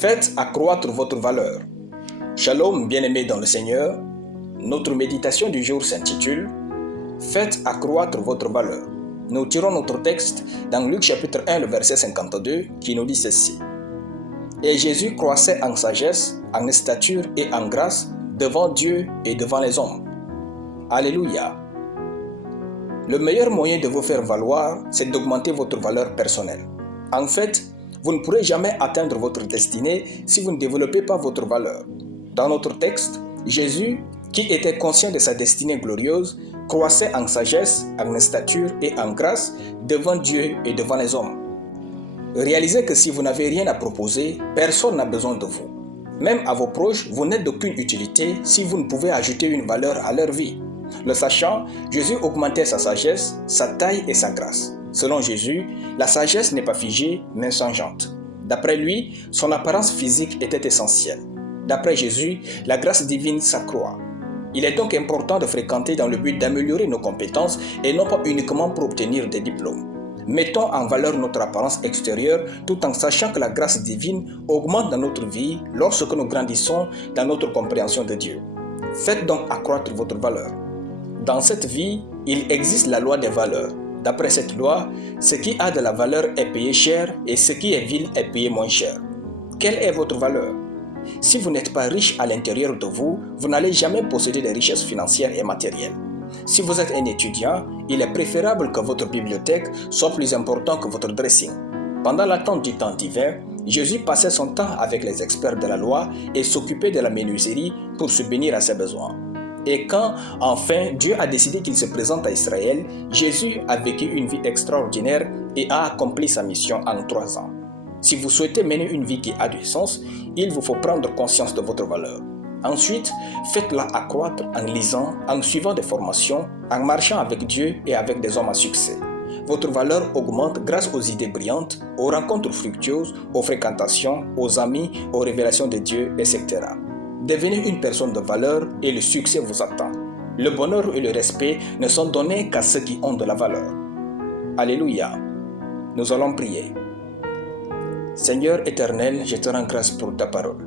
Faites accroître votre valeur. Shalom, bien-aimés dans le Seigneur. Notre méditation du jour s'intitule « Faites accroître votre valeur ». Nous tirons notre texte dans Luc chapitre 1, le verset 52, qui nous dit ceci. « Et Jésus croissait en sagesse, en stature et en grâce devant Dieu et devant les hommes. » Alléluia. Le meilleur moyen de vous faire valoir, c'est d'augmenter votre valeur personnelle. En fait, vous ne pourrez jamais atteindre votre destinée si vous ne développez pas votre valeur. Dans notre texte, Jésus, qui était conscient de sa destinée glorieuse, croissait en sagesse, en stature et en grâce devant Dieu et devant les hommes. Réalisez que si vous n'avez rien à proposer, personne n'a besoin de vous. Même à vos proches, vous n'êtes d'aucune utilité si vous ne pouvez ajouter une valeur à leur vie. Le sachant, Jésus augmentait sa sagesse, sa taille et sa grâce. Selon Jésus, la sagesse n'est pas figée, mais changeante. D'après lui, son apparence physique était essentielle. D'après Jésus, la grâce divine s'accroît. Il est donc important de fréquenter dans le but d'améliorer nos compétences et non pas uniquement pour obtenir des diplômes. Mettons en valeur notre apparence extérieure tout en sachant que la grâce divine augmente dans notre vie lorsque nous grandissons dans notre compréhension de Dieu. Faites donc accroître votre valeur. Dans cette vie, il existe la loi des valeurs. D'après cette loi, ce qui a de la valeur est payé cher et ce qui est vil est payé moins cher. Quelle est votre valeur? Si vous n'êtes pas riche à l'intérieur de vous, vous n'allez jamais posséder des richesses financières et matérielles. Si vous êtes un étudiant, il est préférable que votre bibliothèque soit plus importante que votre dressing. Pendant l'attente du temps divin, Jésus passait son temps avec les experts de la loi et s'occupait de la menuiserie pour subvenir à ses besoins. Et quand, enfin, Dieu a décidé qu'il se présente à Israël, Jésus a vécu une vie extraordinaire et a accompli sa mission en 3 ans. Si vous souhaitez mener une vie qui a du sens, il vous faut prendre conscience de votre valeur. Ensuite, faites-la accroître en lisant, en suivant des formations, en marchant avec Dieu et avec des hommes à succès. Votre valeur augmente grâce aux idées brillantes, aux rencontres fructueuses, aux fréquentations, aux amis, aux révélations de Dieu, etc. Devenez une personne de valeur et le succès vous attend. Le bonheur et le respect ne sont donnés qu'à ceux qui ont de la valeur. Alléluia. Nous allons prier. Seigneur éternel, je te rends grâce pour ta parole.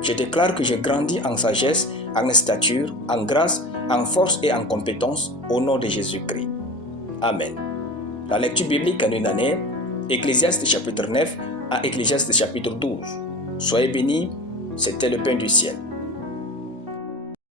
Je déclare que j'ai grandi en sagesse, en stature, en grâce, en force et en compétence au nom de Jésus-Christ. Amen. La lecture biblique en une année, Ecclésiaste chapitre 9 à Ecclésiaste chapitre 12. Soyez bénis, c'était le pain du ciel.